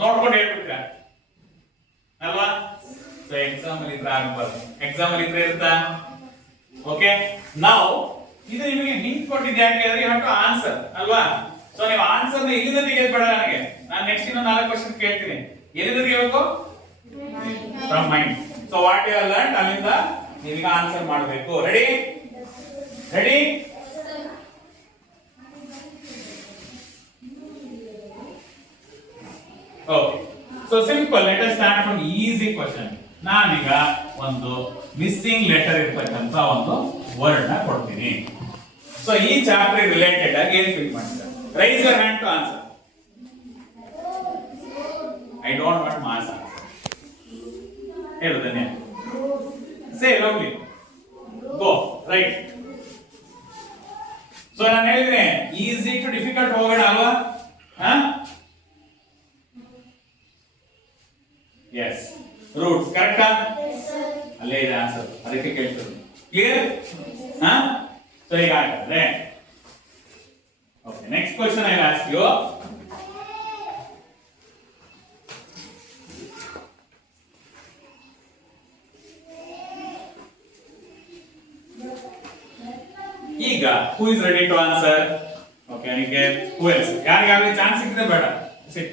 ನೋಡ್ಕೊಂಡು ಹೇಳ್ಬಿಟ್ರೆ ಅಲ್ವಾ? ಸೊ ಎಕ್ಸಾಂಪಲ್ ಇದ್ರೆ ಆಗಬಾರ್ದು. ಎಕ್ಸಾಂಪಲ್ ಇದ್ರೆ ಇರುತ್ತಾ? ಓಕೆ. ನಾವು ಇದು ನಿಮಗೆ ಹಿಂಟ್ ಕೊಟ್ಟಿದ್ದೆ ಯಾಕೆ ಅಂದ್ರೆ, ಯು ಹ್ಯಾವ್ ಟು ಆನ್ಸರ್ ಅಲ್ವಾ? ಸೊ ನೀವು ಆನ್ಸರ್ ನ ಇಲ್ಲಿಂದ ತೆಗೆಯಬೇಡ. ನನಗೆ ನಾನು ನೆಕ್ಸ್ಟ್ ಇನ್ನೊಂದು 4 ಕ್ವಶನ್ ಕೇಳ್ತೀನಿ. ಎಲ್ಲಿಂದ ತೆಗೆಯಬೇಕು? From mind. So what you learn ಅಲ್ಲಿಂದ ನೀವೀಗ ಆನ್ಸರ್ ಮಾಡಬೇಕು. Ready? Okay. So simple. Let us start from easy question. ನಾನೀಗ ಒಂದು ಮಿಸ್ಸಿಂಗ್ ಲೆಟರ್ ಇರ್ತಕ್ಕಂಥ ಒಂದು ವರ್ಡ್ ನ ಕೊಡ್ತೀನಿ. ಸೊ ಈ ಚಾಪ್ಟರ್ ರಿಲೇಟೆಡ್ ಆಗಿ ಏನ್ ಫೀಲ್ ಮಾಡ್ತಾರೆ? Raise your hand to answer. I don't want mass answer. ಹೇಳು ಧನ್ಯ. Say loudly. Go. Right. So ನಾನು ಹೇಳಿದ್ರೆ ಈಸಿ ಟು ಡಿಫಿಕಲ್ಟ್ ಹೋಗೋಣ ಅಲ್ವಾ? ಎಸ್. ರೂಟ್ಸ್ ಕರೆಕ್ಟಾ? ಅಲ್ಲೇ ಇದೆ ಆನ್ಸರ್. ಅದಕ್ಕೆ ಕೇಳ್ತಾರೆ. ಕ್ಲಿಯರ್? ಸೊ ಈಗ ಹಾಗಾದ್ರೆ okay, next question I will ask you. Iga, who is ready to answer? Okay. Okay, Aniket. Who else? ಯಾರಿಗಾಗಲಿ ಚಾನ್ಸ್ ಸಿಕ್ಕಿದ್ರೆ ಬೇಡ. Sit.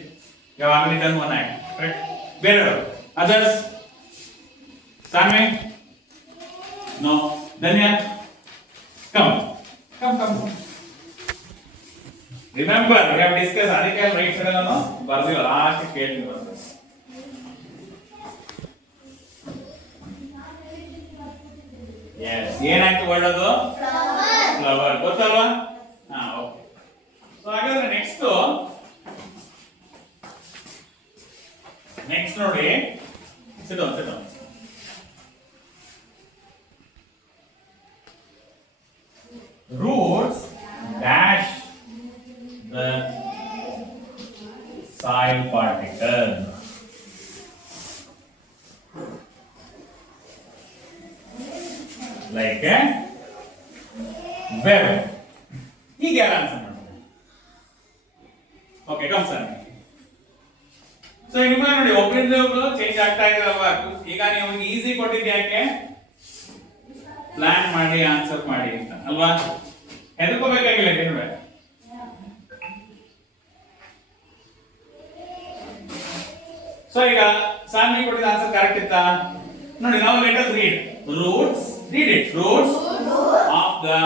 You have already done one act. Correct? ಬೇರೆಯವರು. Others? Sanvi? No. Danya? Come. Come. Remember, we have discussed ಅದಕ್ಕೆ right side ಅನ್ನು ಬರ್ದಿಲ್ಲ last ಕೇಳಿ ಬರ್ತದೆ. Yes. ಏನಾಯ್ತು word ಅದು? ಫ್ಲವರ್. ಗೊತ್ತಲ್ವಾ? ಹಾ, ಓಕೆ. ಸೊ ಹಾಗಾದ್ರೆ ನೆಕ್ಸ್ಟ್ ನೋಡಿ sit down. Roots dash the soil particle. Like a web. ಹೀಗೆ ಯಾರು ಆನ್ಸರ್ ಮಾಡ್ತಾರೆ? Okay, come sir. ಸೊ ನಿಮ್ಮ ನೋಡಿ ಒಬ್ಬರಿಂದ ಒಬ್ರು ಚೇಂಜ್ ಆಗ್ತಾ ಇದ್ರಲ್ವಾ? ಈಗ ನೀವು ಈಸಿ ಕೊಟ್ಟಿದ್ದು ಯಾಕೆ? ಪ್ಲಾನ್ ಮಾಡಿ ಆನ್ಸರ್ ಮಾಡಿ ಅಂತ ಅಲ್ವಾ? ಹೆದರ್ಕೋಬೇಕಾಗಿಲ್ಲ ನಿಮ್ಗೆ. ಸೊ ಈಗ ಸಾನ್ವಿ ಕೊಟ್ಟಿದ್ದ ಆನ್ಸರ್ ಕರೆಕ್ಟ್ ಇತ್ತಾ? ನೋಡಿ, ನಾವು let us read. Roots, read it. Roots of the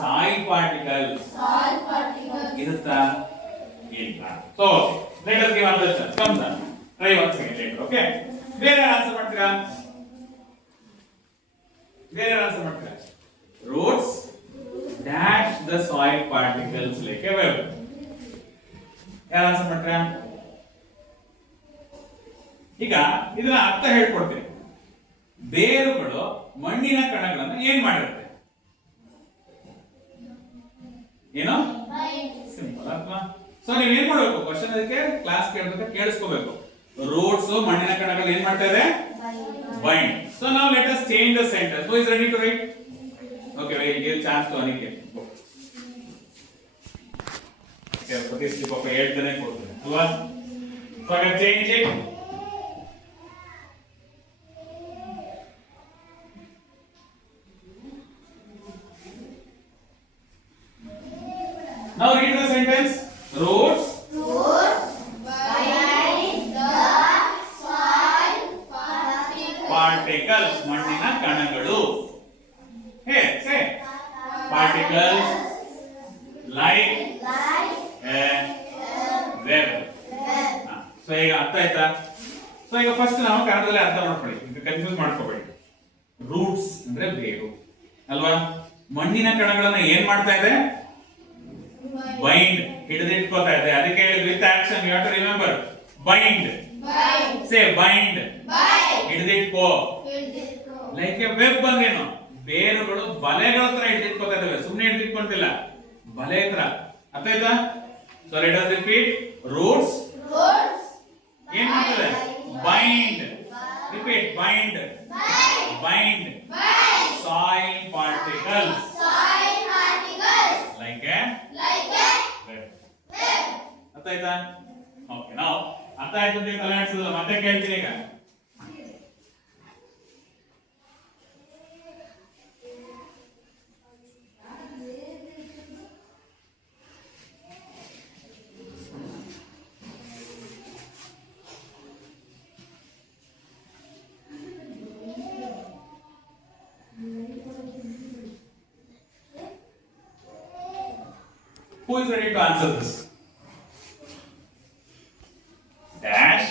soil particles. ಇರುತ್ತಾ? ಇಲ್ಲ. So let us give another chance. Come sir. Try once again later. Okay? ಬೇರೆ ಆನ್ಸರ್ ಮಾಡ್ತೀರಾ? Roots dash the soil particles like a web. ಯಾರು answer ಮಾಡ್ತೀರಾ? ಈಗ ಇದನ್ನ ಅರ್ಥ ಹೇಳ್ಕೊಡ್ತೀನಿ. ಬೇರುಗಳು ಮಣ್ಣಿನ ಕಣಗಳನ್ನು ಏನ್ ಮಾಡಿರುತ್ತೆ? ಏನೋ ಸಿಂಪಲ್ ಅಲ್ವಾ? ಸೊ ನೀವು ಏನ್ ಮಾಡಬೇಕು? ಕ್ವಶನ್ ಅದಕ್ಕೆ ಕ್ಲಾಸ್ ಕೇಳಬೇಕು, ಕೇಳಿಸ್ಕೋಬೇಕು. ರೂಟ್ಸ್ ಮಣ್ಣಿನ ಕಣಗಳು ಏನ್ ಮಾಡ್ತಾ ಇದೆ? ಬೈಂಡ್. ಸೊ ನಾವು let us change the sentence. Who is ready to write? Okay, we'll give chance to Aniket. Okay, Pratishthi ಪಾಪ ಹೇಳ್ತಾನೆ ಕೊಡ್ತಾರೆ ಅಲ್ವಾ? So I change it. Now read the sentence. Roots bind the soil particles. ಮಣ್ಣಿನ ಕಣಗಳು. Hey, say particles like a web. So ಈಗ ಅರ್ಥ ಆಯ್ತಾ? So ಈಗ ಫಸ್ಟ್ ನಾವು ಕನ್ನಡದಲ್ಲಿ ಅರ್ಥ ಮಾಡ್ಕೊಳ್ಳಿ, ಕನ್ಫ್ಯೂಸ್ ಮಾಡ್ಕೋಬೇಡಿ. ರೂಟ್ಸ್ ಅಂದ್ರೆ ಬೇರು ಅಲ್ವಾ? ಮಣ್ಣಿನ ಕಣಗಳನ್ನ ಏನ್ ಮಾಡ್ತಾ ಇದೆ? ಬೈಂಡ್, ಹಿಡಿದಿಟ್ಕೋತಾ ಇದೆ. ಅದಕ್ಕೆ ಹೇಳಿದ್ವಿ with action you have to remember. Bind, say bind, ಹಿಡಿದಿಟ್ಕೋ. ಲೈಕ್ ಎ ವೆಬ್ ಅಂದ್ರೇನು? ಬೇರುಗಳು ಬಲೆಗಳ ತರ ಹಿಡಿದಿಟ್ಕೋತಾ ಇದಾವೆ, ಸುಮ್ಮನೆ ಹಿಡಿದಿಟ್ಕೊಂತಿಲ್ಲ, ಬಲೆ ತರ. ಅರ್ಥ ಆಯ್ತಾ? So let us repeat. Roots ಏನ್ ಮಾಡ್ತದೆ? Bind. Repeat. Bind soil particles like a web. ಅರ್ಥ ಆಯ್ತಾ? ಓಕೆ, ನಾವು ಅರ್ಥ ಆಯ್ತು ಅಂತ ತಲೆ ಆಡಿಸೋದಿಲ್ಲ, ಮತ್ತೆ ಕೇಳ್ತೀನಿ ಈಗ. Who is ready to answer this? Dash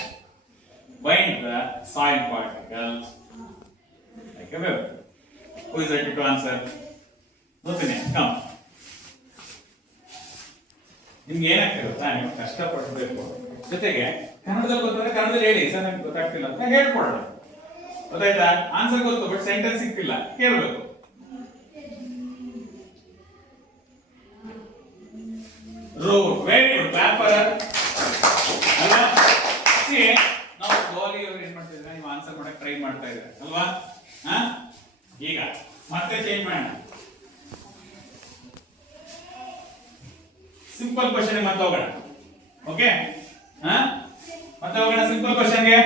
bind the soil particles like a web. Who is ready to answer? Notine, come. ನಿಮ್ಗೆ ಏನಾಗ್ತದೆ ಗೊತ್ತಾ? ನೀವು ಕಷ್ಟಪಡಬೇಕು, ಜೊತೆಗೆ ಕನ್ನಡದಲ್ಲಿ ಗೊತ್ತಾದ್ರೆ ಕನ್ನಡದಲ್ಲಿ ಹೇಳಿ, ಸರ್ ನನಗೆ ಗೊತ್ತಾಗ್ತಿಲ್ಲ ಅಂತ ಹೇಳ್ಕೊಡೋಣ. ಗೊತ್ತಾಯ್ತಾ? ಆನ್ಸರ್ ಗೊತ್ತು, ಬಟ್ ಸೆಂಟೆನ್ಸ್ ಸಿಕ್ತಿಲ್ಲ, ಕೇಳಬೇಕು. Root. Very good. Clap for her. ಅಲ್ವಾ? See, ನಾವು slowly ಏನ್ ಮಾಡ್ತಿದ್ರೆ ನೀವು ಆನ್ಸರ್ ಮಾಡಕ್ಕೆ ಟ್ರೈ ಮಾಡ್ತಾ ಇದ್ದೀರಾ ಅಲ್ವಾ? ಈಗ ಮತ್ತೆ ಚೇಂಜ್ ಮಾಡೋಣ. ಸಿಂಪಲ್ ಕ್ವಶನ್ ಮತ್ತೆ ಹೋಗೋಣ. ಓಕೆ, ಮತ್ತೆ ಹೋಗೋಣ ಸಿಂಪಲ್ ಕ್ವಶನ್ಗೆ.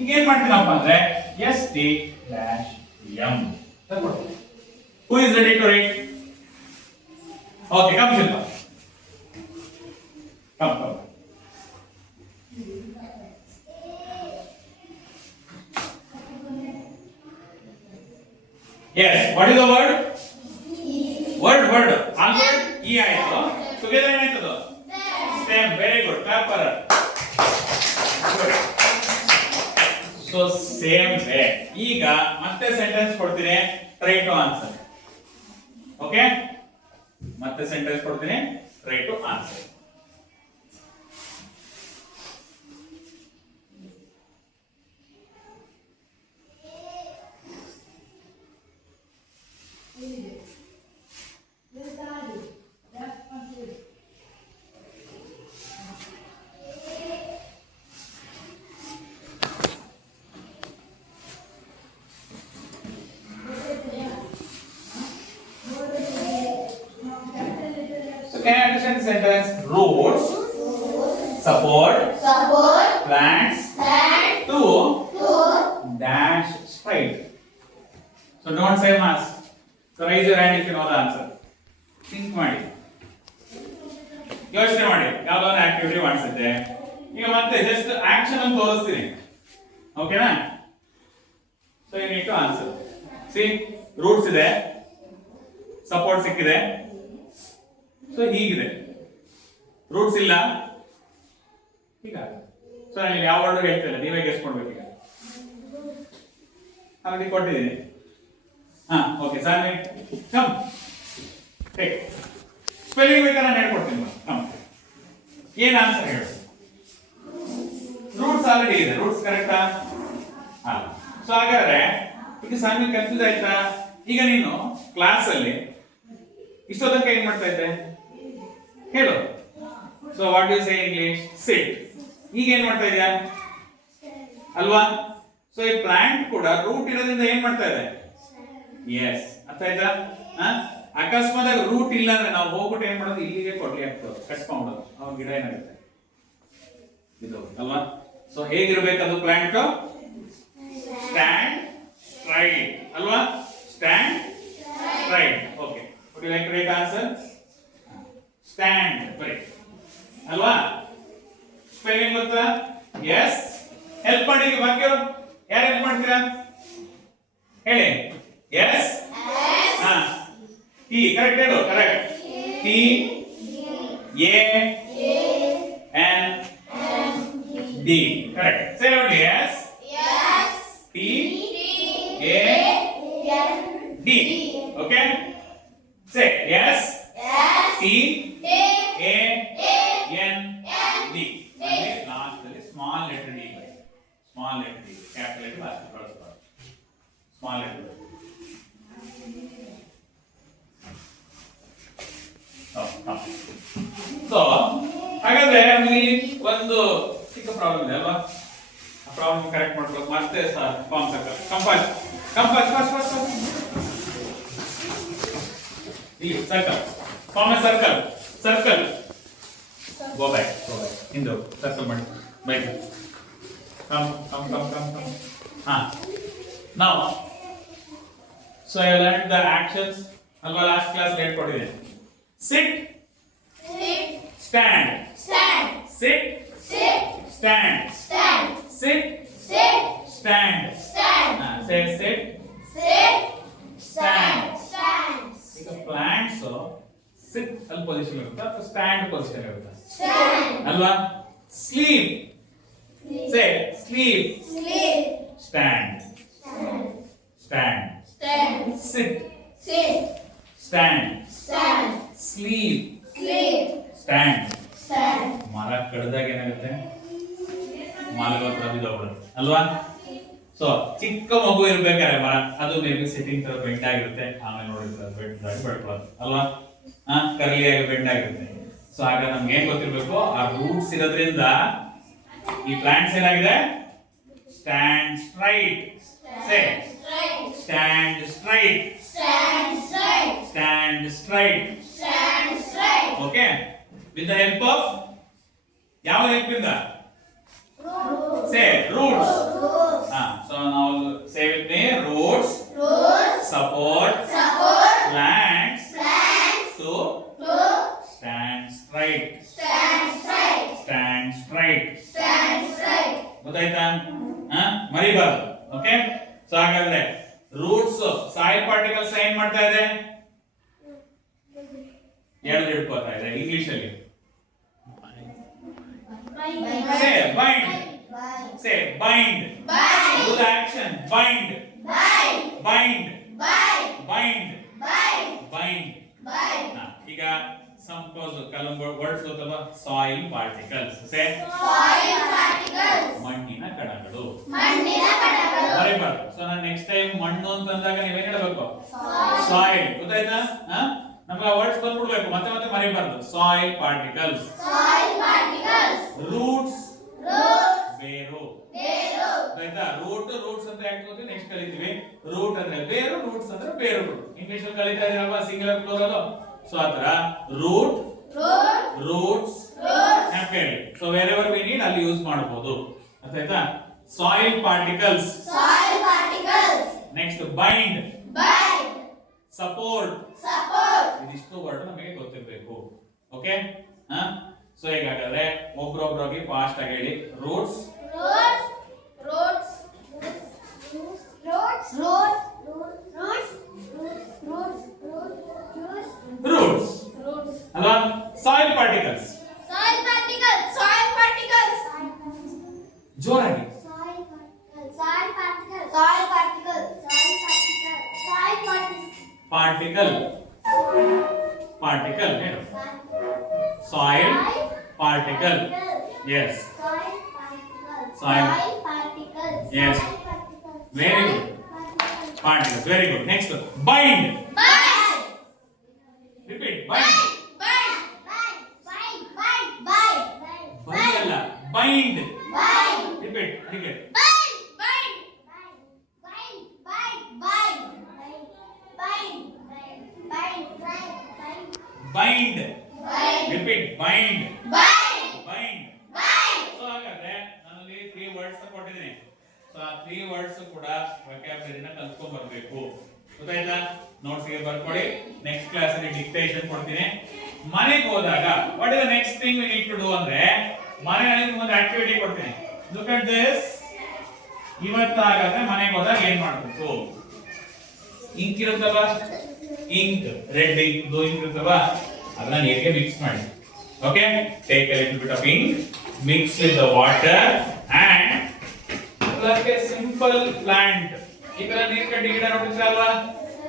ಈಗ ಏನ್ ಮಾಡ್ತೀನಪ್ಪ ಅಂದ್ರೆ ST-M. Who is ready to write? Okay, come Shilpa. Come. Yes, what is the word? Word. Answer E ಆಯ್ತು. Together ಏನಾಯ್ತದು? Stem. Very good. Clap for her. Good. So same way. ಈಗ ಮತ್ತೆ sentence ಕೊಡ್ತೀನಿ. Try to answer. Okay? ಮತ್ತೆ sentence ಕೊಡ್ತೀನಿ. Try to answer. So can you understand the sentence? Roots support plants to dash straight. So don't say mass. So raise your hand if you know the answer. Think ಮಾಡಿ. ಯೋಚನೆ ಮಾಡಿ ಯಾವುದೋ ಒಂದು activity ಮಾಡಿಸಿದ್ದೆ. ಈಗ ಮತ್ತೆ just action ಅನ್ನು ತೋರಿಸ್ತೀನಿ. ಓಕೆನಾ? So you need to answer. See, roots ಇದೆ. ಸಪೋರ್ಟ್ ಸಿಕ್ಕಿದೆ. ಸೊ ಹೀಗಿದೆ. ರೂಟ್ಸ್ ಇಲ್ಲ. ಈಗ ಸೊ ನಾನು ಯಾವ ವರ್ಡ್ ಹೇಳ್ತಿಲ್ಲ, ನೀವೇ ಗೆಸ್ ಮಾಡ್ಬೇಕು. ಈಗ ಆಲ್ರೆಡಿ ಕೊಟ್ಟಿದ್ದೀನಿ. Okay Saanvi come take spelling ಬೇಕಾದ್ರೆ ನಾನು ಹೇಳ್ಕೊಡ್ತೀನಿ. ಕಮ್ ಏನು ಆನ್ಸರ್ ಹೇಳು. ರೂಟ್ಸ್ ಆಲ್ರೆಡಿ ಇದೆ. ರೂಟ್ಸ್ ಕರೆಕ್ಟಾ? ಸೊ ಹಾಗಾದ್ರೆ ಈಗ ಸಾನ್ವಿ ಕನ್ಫ್ಯೂಸ್ ಆಯ್ತಾ? ಈಗ ನೀನು ಕ್ಲಾಸ್ ಅಲ್ಲಿ ಇಷ್ಟೊತ್ತನಕ ಏನ್ ಮಾಡ್ತಾ ಇದ್ದೆ ಹೇಳು. So what you say English? Sit. ಈಗ ಏನ್ ಮಾಡ್ತಾ ಇದೆಯಾ ಅಲ್ವಾ? ಸೊ ಈ ಪ್ಲಾಂಟ್ ಕೂಡ ರೂಟ್ ಇರೋದ್ರಿಂದ ಏನ್ ಮಾಡ್ತಾ ಇದೆ? ಎಸ್, ಅರ್ಥ ಆಯ್ತಾ? ಅಕಸ್ಮಾತ್ ರೂಟ್ ಇಲ್ಲ ಅಂದ್ರೆ ನಾವು ಹೋಗ್ಬಿಟ್ಟು ಏನ್ ಮಾಡೋದು, ಇಲ್ಲಿಗೆ ಕೊಡ್ಲಿ ಆಗ್ತದೆ, ಕಟ್ಕೊಂಡ್ಬಿಡೋದು. ಅವಾಗ ಗಿಡ ಏನಾಗುತ್ತೆ ಇದು ಅಲ್ವಾ? ಸೊ ಹೇಗಿರ್ಬೇಕದು ಪ್ಲಾಂಟ್? ಸ್ಟ್ಯಾಂಡ್ ಸ್ಟ್ರೈಟ್ ಅಲ್ವಾ? Stand straight. Okay, would you like to write answer? Stand, right ಅಲ್ವಾ? ಸ್ಪೆಲ್ಲಿಂಗ್ ಗೊತ್ತಾ? ಎಸ್. ಹೆಲ್ಪ್ ಮಾಡಿ ಬಾಕಿ ಯಾರು ಹೆಲ್ಪ್ ಮಾಡ್ತೀರಾ ಹೇಳಿ. ಎಸ್ ಟಿ ಕರೆಕ್ಟ್ ಹೇಳು. Correct. T A N D correct. Say ನೋಡಿ. S T A D. Okay, say S T A N D. Last ಅಲ್ಲಿ small letter D. Small letter D, capital letter last ಬಳಸಬಾರದು. Small letter. So ಹಾಗಾದ್ರೆ ಇಲ್ಲಿ ಒಂದು ಚಿಕ್ಕ problem ಇದೆ ಅಲ್ವಾ? ಆ ಪ್ರಾಬ್ಲಮ್ ಕರೆಕ್ಟ್ ಮಾಡ್ಬೇಕು. ಮತ್ತೆ sir form circle compass first ಇಲ್ಲಿ circle form a circle go back ಹಿಂದೆ ಸರ್ಕಲ್ ಮಾಡಿ bike come now so I learned the actions alva last class late ಕೊಟ್ಟಿದೆ. sit stand sit stand sit stand say sit stand. ಈಗ plants ಸಿಟ್ ಅಲ್ಲಿ position ಇರುತ್ತೆ ಅಥವಾ stand position ಇರುತ್ತೆ ಅಲ್ವಾ? Sleep say sleep stand sit stand sleep stand. ಮರ ಕಡ್ದಾಗ ಏನಾಗುತ್ತೆ? ಮಲಗೋತ್ರ ಬಿದ್ದೋಗ್ಬಿಡುತ್ತೆ ಅಲ್ವಾ? ಸೊ ಚಿಕ್ಕ ಮಗು ಇರ್ಬೇಕಾದ್ರೆ ಮರ ಅದು ಮೇ ಬಿ ಸಿಟ್ಟಿಂಗ್ ತರ ಬೆಂಡ್ ಆಗಿರುತ್ತೆ, ಆಮೇಲೆ ನೋಡಿದ್ರೆ ಬೆಂಡ್ ಆಗಿ ಬೆಳ್ಕೊಳ್ಳೋದು ಅಲ್ವಾ? ಕರ್ಲಿ ಆಗಿ ಬೆಂಡ್ ಆಗಿರುತ್ತೆ. ಸೊ ಆಗ ನಮ್ಗೆ ಏನ್ ಗೊತ್ತಿರ್ಬೇಕು, ಆ ರೂಟ್ಸ್ ಇರೋದ್ರಿಂದ ಈ ಪ್ಲಾಂಟ್ಸ್ ಏನಾಗಿದೆ? Stand straight. Say stand straight. Okay, with the help of ಯಾವ ಹೆಲ್ಪ್ ಇಂದ? Say roots. ಸೊ ನಾವು say with me roots support plants to straight. Stand straight. ಗೊತ್ತಾಯ್ತಾ? ಮರಿಬಾರ್ದು. ಓಕೆ, ಸೊ ಹಾಗಾದ್ರೆ ರೂಟ್ಸ್ ಸಾಯಿಲ್ ಪಾರ್ಟಿಕಲ್ಸ್ ಏನ್ ಮಾಡ್ತಾ ಇದೆ? ಎರಡು ಹಿಡ್ಕೋತಾ ಇದೆ ಇಂಗ್ಲಿಷ್ ಅಲ್ಲಿ. Say bind. Say bind. Bind. Do the action. Bind. Bind. Bind. Bind. Bind. Bind. Bind. Bind. ಈಗ ಸಂಪೋಸ್ ಕೆಲವೊಂದು ವರ್ಡ್ಸ್ ಗೊತ್ತಲ್ಲ, ಸಾಯಿಲ್ ಪಾರ್ಟಿಕಲ್ಸ್. ಸೇ Soil particles. ಮಣ್ಣಿನ ಕಣಗಳು. ಮಣ್ಣಿನ ಕಣಗಳು. ಮರಿಬಾರ್ದು. ಸೊ ನಾನು ನೆಕ್ಸ್ಟ್ ಟೈಮ್ ಮಣ್ಣು ಅಂತಂದಾಗ ನೀವೇನ್ ಹೇಳಬೇಕು? ಸಾಯಿಲ್. ಗೊತ್ತಾಯ್ತಾ? ನಮಗೆ ಆ ವರ್ಡ್ಸ್ ಬಂದ್ಬಿಡ್ಬೇಕು, ಮತ್ತೆ ಮತ್ತೆ ಮರಿಬಾರ್ದು. Soil particles. Soil particles. Roots. Roots. ಬೇರು. ಬೇರು. ಆಯ್ತಾ? ರೂಟ್ಸ್ ಅಂತ ಯಾಕೆ ಗೊತ್ತಿ ನೆಕ್ಸ್ಟ್ ಕಲಿತೀವಿ. ರೂಟ್ ಅಂದ್ರೆ ಬೇರು, ರೂಟ್ಸ್ ಅಂದ್ರೆ ಬೇರುಗಳು. ಇಂಗ್ಲಿಷ್ ಅಲ್ಲಿ ಕಲಿತಾ ಇದೀರಲ್ವಾ ಸಿಂಗುಲರ್ ಪ್ಲೂರಲ್. ಸೊ ಆತರ ರೂಟ್, Root. Roots Roots. ಹೇಳಿ. So wherever we need ಅಲ್ಲಿ ಯೂಸ್ ಮಾಡಬಹುದು. ಆಯ್ತಾ? Soil particles. Soil particles. Next bind, Bind. Support. Support. ಇದಿಷ್ಟು ವರ್ಡ್ ನಮಗೆ ಗೊತ್ತಿರಬೇಕು. ಓಕೆ, ಸೊ ಹೇಗಾದ್ರೆ ಒಬ್ರೊಬ್ರಾಗಿ ಫಾಸ್ಟ್ ಆಗಿ ಹೇಳಿ. Roots, Roots. Roots. Roots. Roots. Roots. Roots. Roots. Roots Roots. ಅಲ್ವಾ? Soil particles. Soil particles. Soil particles. ಜೋರಾಗಿ. Soil particles. Soil particles. Soil particles. Soil particles. Soil particles. Particle. Particle ಹೇಳು. Soil particle. Yes, Soil particles. Soil. Soil particles. Yes. Soil particles. Very good. Particles. Very good. Next bind. Bind. Repeat. Bind. Bind. Bind. Bind. Bind. Bind. Bind ಅಲ್ಲ, bind. Bind. Repeat. Repeat. Bind. Bind. Bind. Bind. Bind. Bind. Bind. Bind. Bind. Bind. Repeat. Bind. Bind. Bind. Bind. So ಹಾಗಾದ್ರೆ ನಾನಲ್ಲಿ 3 words ಕೊಟ್ಟಿದ್ದೀನಿ. So ಆ 3 words ಕೂಡ ವೊಕ್ಯಾಬ್ಯುಲರಿನ ಕಲ್ತ್ಕೊಂಡ್ ಬರಬೇಕು. ಗೊತ್ತಾಯ್ತಾ? Notes ಗೆ ಬರ್ಕೊಳ್ಳಿ. ನೆಕ್ಸ್ಟ್ ಕ್ಲಾಸ್ ಅಲ್ಲಿ ಡಿಕ್ಟೇಷನ್ ಕೊಡ್ತೀನಿ. ಮನೆಗೆ ಹೋದಾಗ what is the next thing we need to do ಅಂದ್ರೆ ಮನೆಯಲ್ಲಿ ಒಂದು ಆಕ್ಟಿವಿಟಿ ಕೊಡ್ತೀನಿ. Look at this. ಇವತ್ತಾಗಾದ್ರೆ ಮನೆಗೆ ಹೋದಾಗ ಏನ್ ಮಾಡಬೇಕು? ಇಂಕ್ ಇರುತ್ತಲ್ಲ, ink, red ink, blue ink ಇರುತ್ತಲ್ಲ, ಅದನ್ನ ನೀರಿಗೆ ಮಿಕ್ಸ್ ಮಾಡಿ. Okay, take a little bit of ink, mix with the water and like a simple plant. ಈ ತರ ನೀರ್ ಕಡ್ಡಿ ಗಿಡ ನೋಡಿದ್ರಲ್ವಾ?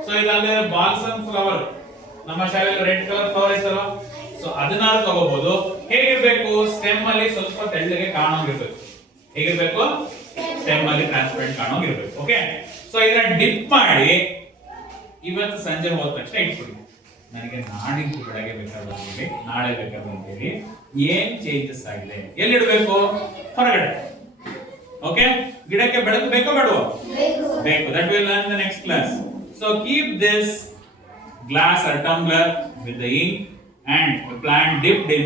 ಸೊ ಇದಲ್ಲದೆ ಬಾಲ್ಸಮ್ ಫ್ಲವರ್, ನಮ್ಮ ಶಾಲೆಯಲ್ಲಿ ರೆಡ್ ಕಲರ್ ಫ್ಲವರ್ ಇತ್ತಲ್ಲ, ಸೊ ಅದನ್ನ ತಗೋಬಹುದು. ಹೇಗಿರ್ಬೇಕು? ಸ್ಟೆಮ್ ಅಲ್ಲಿ ಸ್ವಲ್ಪ ತೆಳ್ಳಗೆ ಕಾಣೋಗಿರ್ಬೇಕು. ಹೇಗಿರ್ಬೇಕು? ಸ್ಟೆಮ್ ಅಲ್ಲಿ ಟ್ರಾನ್ಸ್ಪರೆಂಟ್ ಕಾಣೋಗಿರ್ಬೇಕು. ಓಕೆ, ಸೊ ಇದನ್ನ ಡಿಪ್ ಮಾಡಿ ಇವತ್ತು ಸಂಜೆ ಹೋದ ತಕ್ಷಣ ಇಟ್ಬಿಡಿ. ನನಗೆ ನಾಡಿದ್ದು ಬೆಳಗ್ಗೆ ಬೇಕಾದ್ರೆ ನಾಳೆ ಬೇಕಾದ್ರೆ ಅಂತೇಳಿ ಏನ್ ಚೇಂಜಸ್ ಆಗಿದೆ, ಎಲ್ಲಿಡಬೇಕು? ಹೊರಗಡೆ. ಓಕೆ, ಗಿಡಕ್ಕೆ ಬೆಳಕು ಬೇಕೋ ಬೇಡವೋ? ಬೇಕು. That will learn the next class. So keep this glass or tumbler with the ink and the plant dipped in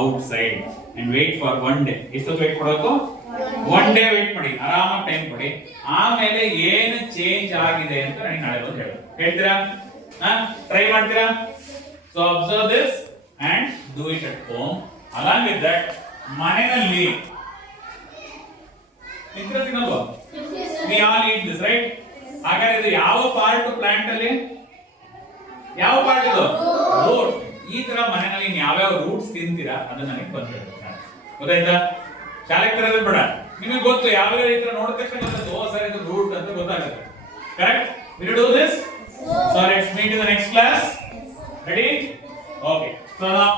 outside and wait for 1 day. ಎಷ್ಟೊತ್ತು ವೇಟ್ ಮಾಡಬೇಕು? 1 day ವೇಟ್ ಮಾಡಿ, ಆರಾಮಾಗಿ ಟೈಮ್ ಕೊಡಿ. ಆಮೇಲೆ ಏನು ಚೇಂಜ್ ಆಗಿದೆ ಅಂತ ನನಗೆ ನಾಳೆ ಬಂದು ಹೇಳಿ. ಹೇಳ್ತೀರಾ? ಟ್ರೈ ಮಾಡ್ತೀರಾ? So observe this and do it at home. Along with that ಮನೆಯಲ್ಲಿ ತಿನ್ನಲ್ವಾ? We all eat this, right? ಹಾಗಾದ್ರೆ ಇದು ಯಾವ ಪಾರ್ಟ್ ಪ್ಲಾಂಟ್ ಅಲ್ಲಿ? ಯಾವ ಪಾರ್ಟ್ ಇದು? ರೂಟ್. ಈ ತರ ಮನೆಯಲ್ಲಿ ಯಾವ್ಯಾವ ರೂಟ್ಸ್ ತಿಂತೀರಾ ಅದನ್ನ ನನಗೆ ಬಂದಿರುತ್ತೆ. ಗೊತ್ತಾಯ್ತಾ? ಶಾಲೆಗೆ ತರೋದು ಬೇಡ, ನಿಮಗೆ ಗೊತ್ತು ಯಾವ್ಯಾವ ಈ ತರ ನೋಡಿದ ತಕ್ಷಣ ಗೊತ್ತಾಯ್ತು, ಓ ಸರ್ ಇದು ರೂಟ್ ಅಂತ ಗೊತ್ತಾಗುತ್ತೆ. Correct? Will you do this? So let's meet in the next class. Ready? Okay, so now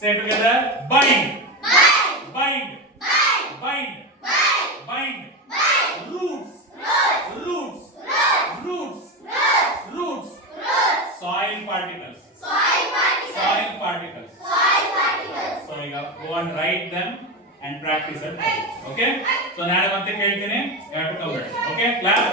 say together bind, bind, bind, bind, roots, roots, roots, roots, soil particles, soil particles. So you go and write them and practice at home. Okay? So ನಾಳೆ ಮತ್ತೆ ಕೇಳ್ತೀನಿ, you have to come back. Okay? Class?